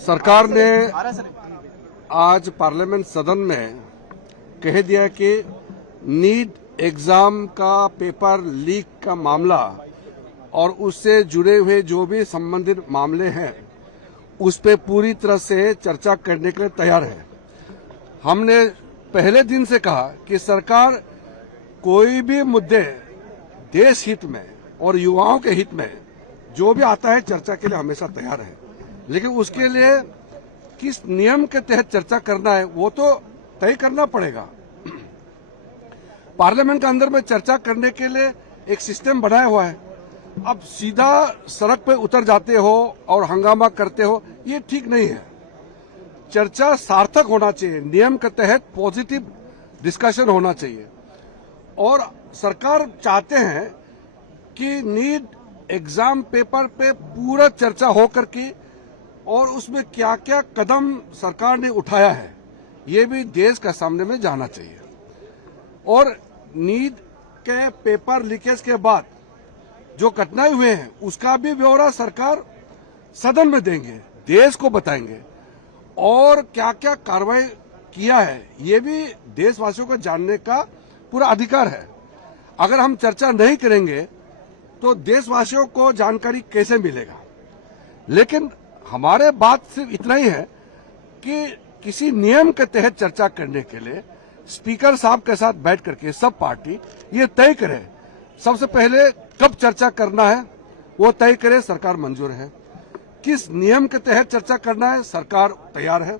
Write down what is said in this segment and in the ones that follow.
सरकार ने आज पार्लियामेंट सदन में कह दिया कि नीट एग्जाम का पेपर लीक का मामला और उससे जुड़े हुए जो भी संबंधित मामले हैं उस पे पूरी तरह से चर्चा करने के लिए तैयार है। हमने पहले दिन से कहा कि सरकार कोई भी मुद्दे देश हित में और युवाओं के हित में जो भी आता है चर्चा के लिए हमेशा तैयार है, लेकिन उसके लिए किस नियम के तहत चर्चा करना है वो तो तय करना पड़ेगा। पार्लियामेंट के अंदर में चर्चा करने के लिए एक सिस्टम बनाया हुआ है। अब सीधा सड़क पे उतर जाते हो और हंगामा करते हो, ये ठीक नहीं है। चर्चा सार्थक होना चाहिए, नियम के तहत पॉजिटिव डिस्कशन होना चाहिए। और सरकार चाहते हैं कि नीट एग्जाम पेपर पे पूरा चर्चा हो करके और उसमें क्या क्या कदम सरकार ने उठाया है ये भी देश के सामने में जाना चाहिए। और नीट के पेपर लीकेज के बाद जो घटनाएं हुए हैं उसका भी ब्यौरा सरकार सदन में देंगे, देश को बताएंगे और क्या क्या कार्रवाई किया है ये भी देशवासियों को जानने का पूरा अधिकार है। अगर हम चर्चा नहीं करेंगे तो देशवासियों को जानकारी कैसे मिलेगा। लेकिन हमारे बात सिर्फ इतना ही है कि किसी नियम के तहत चर्चा करने के लिए स्पीकर साहब के साथ बैठ करके सब पार्टी ये तय करे, सबसे पहले कब चर्चा करना है वो तय करे, सरकार मंजूर है। किस नियम के तहत चर्चा करना है सरकार तैयार है,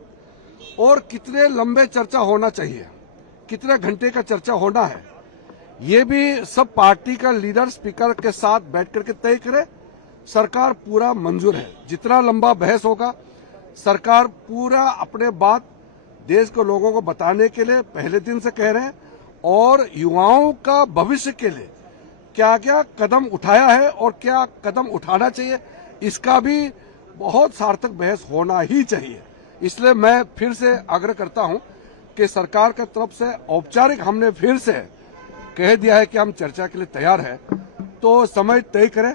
और कितने लंबे चर्चा होना चाहिए, कितने घंटे का चर्चा होना है ये भी सब पार्टी का लीडर स्पीकर के साथ बैठ करके तय करे, सरकार पूरा मंजूर है। जितना लंबा बहस होगा सरकार पूरा अपने बात देश के लोगों को बताने के लिए पहले दिन से कह रहे हैं, और युवाओं का भविष्य के लिए क्या क्या कदम उठाया है और क्या कदम उठाना चाहिए इसका भी बहुत सार्थक बहस होना ही चाहिए। इसलिए मैं फिर से आग्रह करता हूं कि सरकार की तरफ से औपचारिक हमने फिर से कह दिया है कि हम चर्चा के लिए तैयार है, तो समय तय करें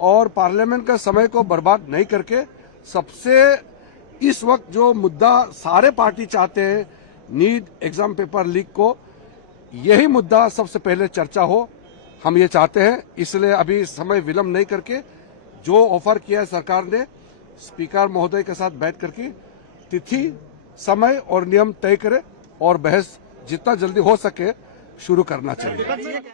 और पार्लियामेंट का समय को बर्बाद नहीं करके सबसे इस वक्त जो मुद्दा सारे पार्टी चाहते हैं नीट एग्जाम पेपर लीक को, यही मुद्दा सबसे पहले चर्चा हो, हम ये चाहते हैं। इसलिए अभी समय विलंब नहीं करके जो ऑफर किया है सरकार ने स्पीकर महोदय के साथ बैठ करके तिथि समय और नियम तय करे और बहस जितना जल्दी हो सके शुरू करना चाहिए।